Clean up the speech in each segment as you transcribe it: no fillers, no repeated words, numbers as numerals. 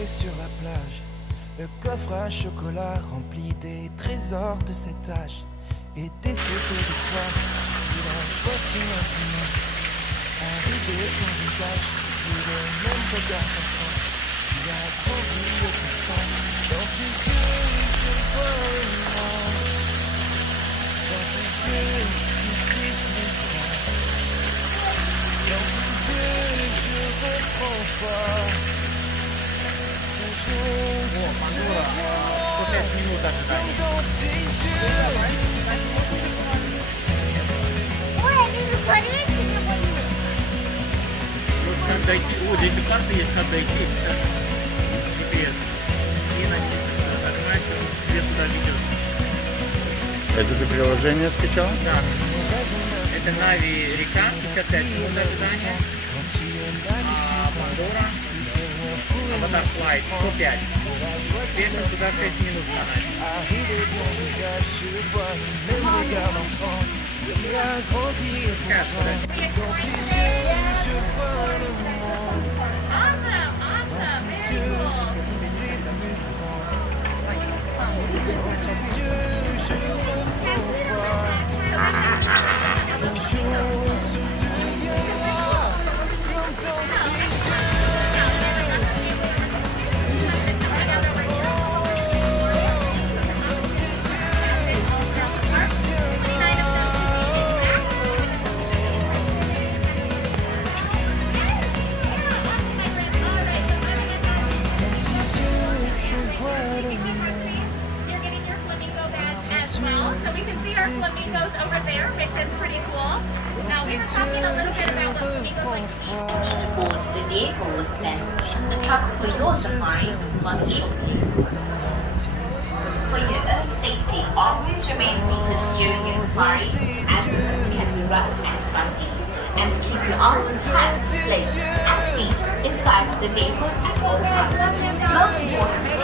Posé sur la plage, le coffre à chocolat rempli des trésors de cet âge et des photos de toi. Il a choisi maintenant, arrivé ton visage, et le même regard d'enfant. Il a grandi au printemps, dans tes yeux je vois le monde. Dans tes yeux tu quittes les bras. Dans tes yeux je reprends foi. Здесь и карты есть, надо идти, GPS. И нажимаешь, где туда ведет. Это ты приложение скачал? Да. Это Нави река, 55 минут ожидания. Пандора, Аватар Флайт, 105. Весом туда 6 минут канать. Flamingos over there, which is pretty cool. Now we were talking a little bit about what flamingos like. Board the vehicle with them. The truck for your safari will follow shortly. For your own safety, always remain seated during your safari as the road can be rough and bumpy. And keep your arms, hands, legs and feet inside the vehicle at all times. Most importantly,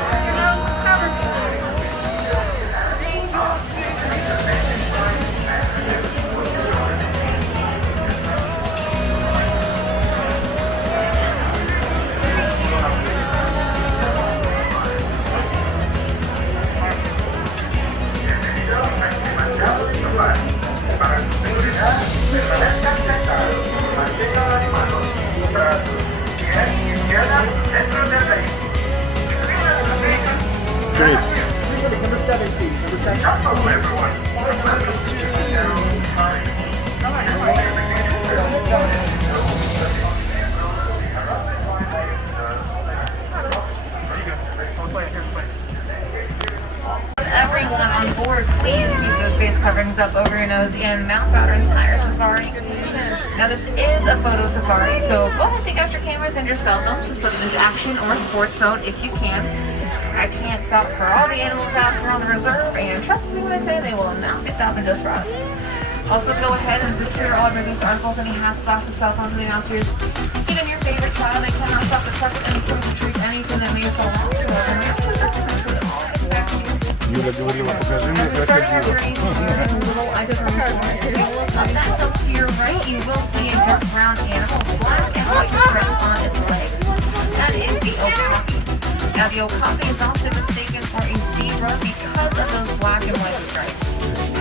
Everyone on board, please keep those face coverings up over your nose and mount out our entire safari. Now this is a photo safari, so go ahead and take out your cameras and your cell phones. Just put them into action or sports mode if you can. I can't stop for all the animals out here on the reserve, and trust me when I say they will not be stopping just for us. Also go ahead and secure all of your loose articles, any hats, glasses, cell phones, any mouse ears. Even your favorite child, they cannot stop the truck with any food, treat, anything that may fall off to them. Юля говорила, покажи мне крокодила. To your right, you will see a dark brown animal with black and white stripes on its legs. That is the okapi. Now the okapi is often mistaken for a zebra because of those black and white stripes.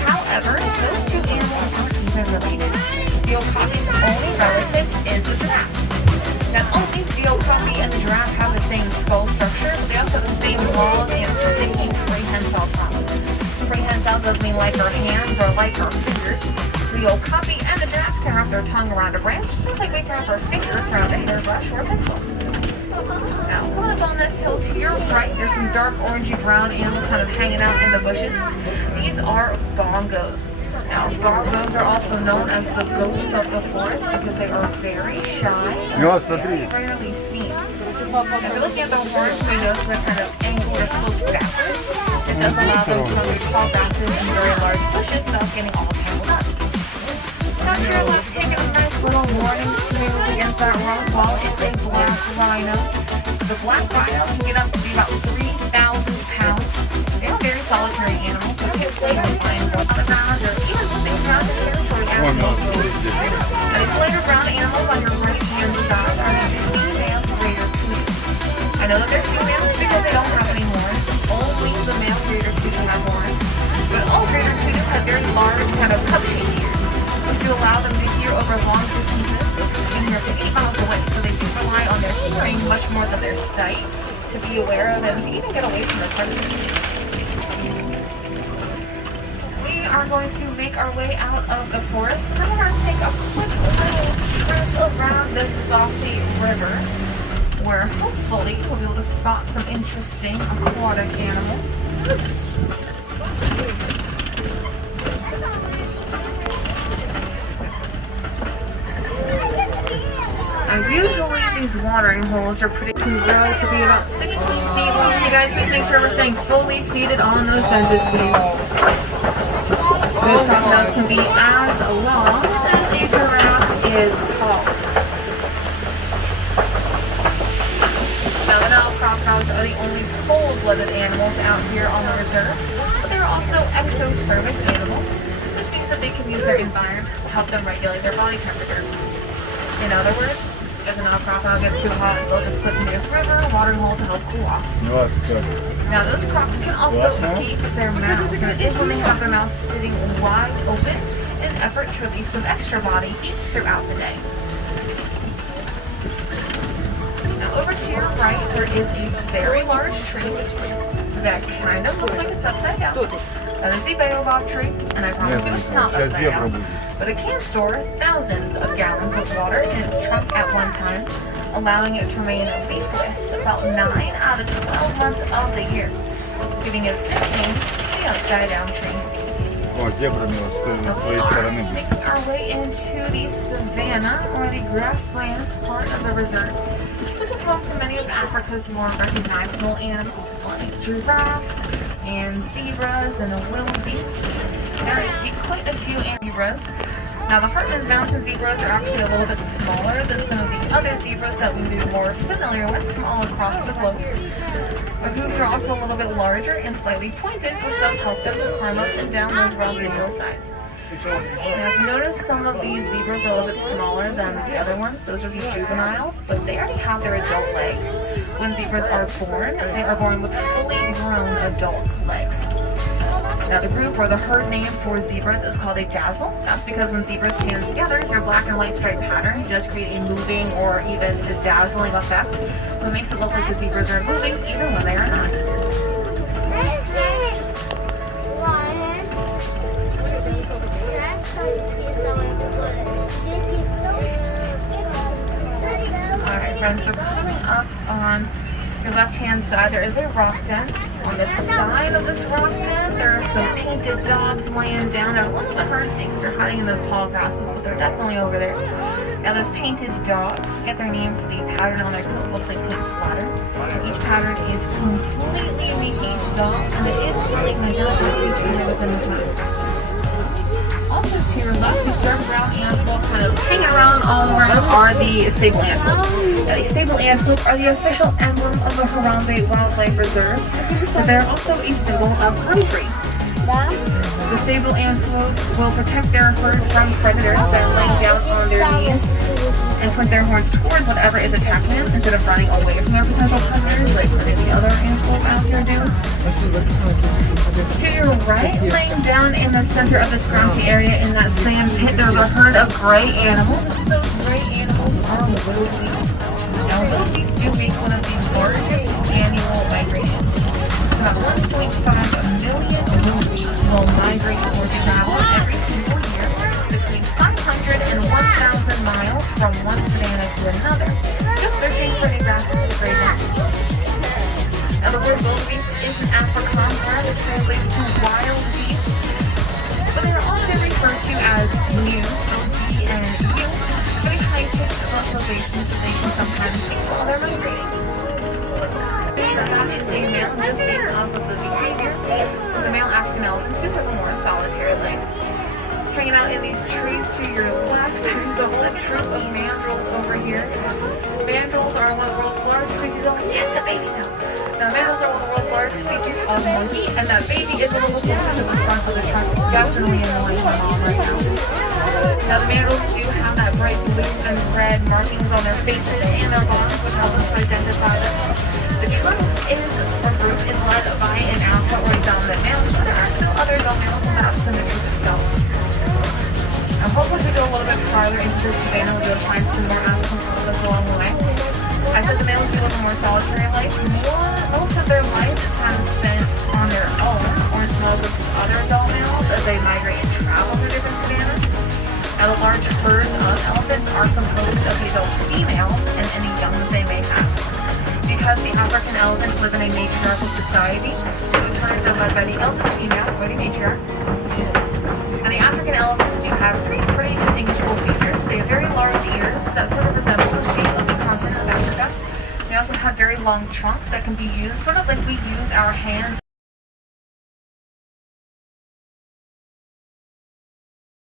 However, those two animals aren't even related. The okapi's only relative is the giraffe. Not only do the okapi and the giraffe have the same skull structure, but they also have the same long and sticky prehensile tongue. Prehensile doesn't mean like our hands or like our fingers. The okapi and the giraffe can wrap their tongue around a branch, just like we can wrap our fingers around a hairbrush or a pencil. Now, going up on this hill to your right, there's some dark orangey brown animals kind of hanging out in the bushes. These are bongos. Now, bongos are also known as the ghosts of the forest because they are very shy and very rarely seen. Now, if you're looking at the horns, we notice they're kind of angled or sloped backwards. It does allow them to reach tall grasses and very large bushes without getting all tangled up. Now to your left, taking a nice little warning snooze against that rock wall, it's a black rhino. The black rhino can get up to be about 3,000 pounds. They're very solitary animals, so typically you'll find them on the ground or even moving around the territory as well. Now these lighter brown animals on your right hand side are the female greater coons. I know that they're female they're 50 miles away, so they do rely on their hearing much more than their sight to be aware of and to even get away from their predators. We are going to make our way out of the forest, and then we're going to take a quick little trip around this salty river, where hopefully we'll be able to spot some interesting aquatic animals. Usually these watering holes are pretty grow to be about 16 feet long. You guys, please make sure we're staying fully seated on those benches, please. Those crocodiles can be as long as a giraffe is tall. Now, the Nile crocodiles are the only cold-blooded animals out here on the reserve, but they're also exothermic animals, which means that they can use their environment to help them regulate their body temperature. In other words, if the Nile crocodile gets too hot, they'll just slip into this river watering hole to help cool off. Now, those crocs can also gape their mouths, and it is when they have their mouths sitting wide open in an effort to release some extra body heat throughout the day. Now, over to your right, there is a very large tree that kind of looks like it's upside down. That is the baobab tree, and I promise you it's not upside down. But it can store thousands of gallons of water in its trunk at one time, allowing it to remain leafless about 9 out of 12 months of the year, giving it the name the upside down tree. Making our way into the savanna, or the grasslands part of the reserve, which is home to many of Africa's more recognizable animals like giraffes and zebras and wildebeests. There I see quite a few zebras. Now, the Hartman's Mountain zebras are actually a little bit smaller than some of the other zebras that we'd be more familiar with from all across the globe. Their hooves are also a little bit larger and slightly pointed, which does help them to climb up and down those rugged hillsides. Now, if you notice, some of these zebras are a little bit smaller than the other ones. Those are the juveniles, but they already have their adult legs. When zebras are born, they are born with fully grown adult legs. Now, the group or the herd name for zebras is called a dazzle. That's because when zebras stand together, their black and white striped pattern does create a moving or even a dazzling effect. So it makes it look like the zebras are moving even when they are not. Alright friends, so coming up on your left-hand side, there is a rock den. On the side of this rock den, there are some painted dogs laying down. Now, one of the herd snakes are hiding in those tall grasses, but they're definitely over there. Now, those painted dogs get their name for the pattern on their coat. Looks like paint splatter. Each pattern is completely unique to each dog, and it is completely identical within the pattern. Also to your left, these dark brown antelope kind of hanging around all around are the sable antelope. Now, these sable antelope are the official emblem of the Harambe Wildlife Reserve, but they're also a symbol of bravery. The sable antelope will protect their herd from predators that are laying down on their knees and point their horns towards whatever is attacking them instead of running away from their potential predators like any other antelope out there do. To your right, laying down in the center of this grassy area in that sand pit, there's a herd of gray animals. Those gray animals are wildebeest. Now, wildebeest do make one of the largest annual migrations. So about 1.5 million wildebeest will migrate or travel every single year between 500 and 1,000 miles from one savanna to another, just searching for new grasses to graze on. Now, the word wildebeest is an Afrikaans word that translates to wild beast, but they are often referred to as mew, O-D and U, very high-pitched vocalizations that they can sometimes make while they're migrating. That is a male just based off of the behavior. The male African elephants do live a more solitary life. Hanging out in these trees to your left, there's a whole troop of mandrills over here. Mandrills are one of the world's largest species of... Yes, the baby's out! Now, mandrills are one of the world's largest species of monkey, and that baby is a little closer to the front of the trunk, definitely annoying my mom right now. Now, the mandrills do have that bright blue and red markings on their faces and their bodies, which help us to identify them. The trunk or group is led by an alpha or a dominant male, but there are still other dominant males in the troop itself. And hopefully as we go a little bit farther into the savannah, we'll be able to find some more African elephants along the way. I said the males do live a more solitary life. Most of their life is kind of spent on their own or in small groups of other adult males as they migrate and travel through different savannas. Now, the large herds of elephants are composed of the adult females and any young that they may have. Because the African elephants live in a matriarchal society, whose herds are led by the eldest female, or the matriarch. And the African elephants do have three pretty distinguishable features. They have very large ears that sort of resemble the shape of the continent of Africa. They also have very long trunks that can be used sort of like we use our hands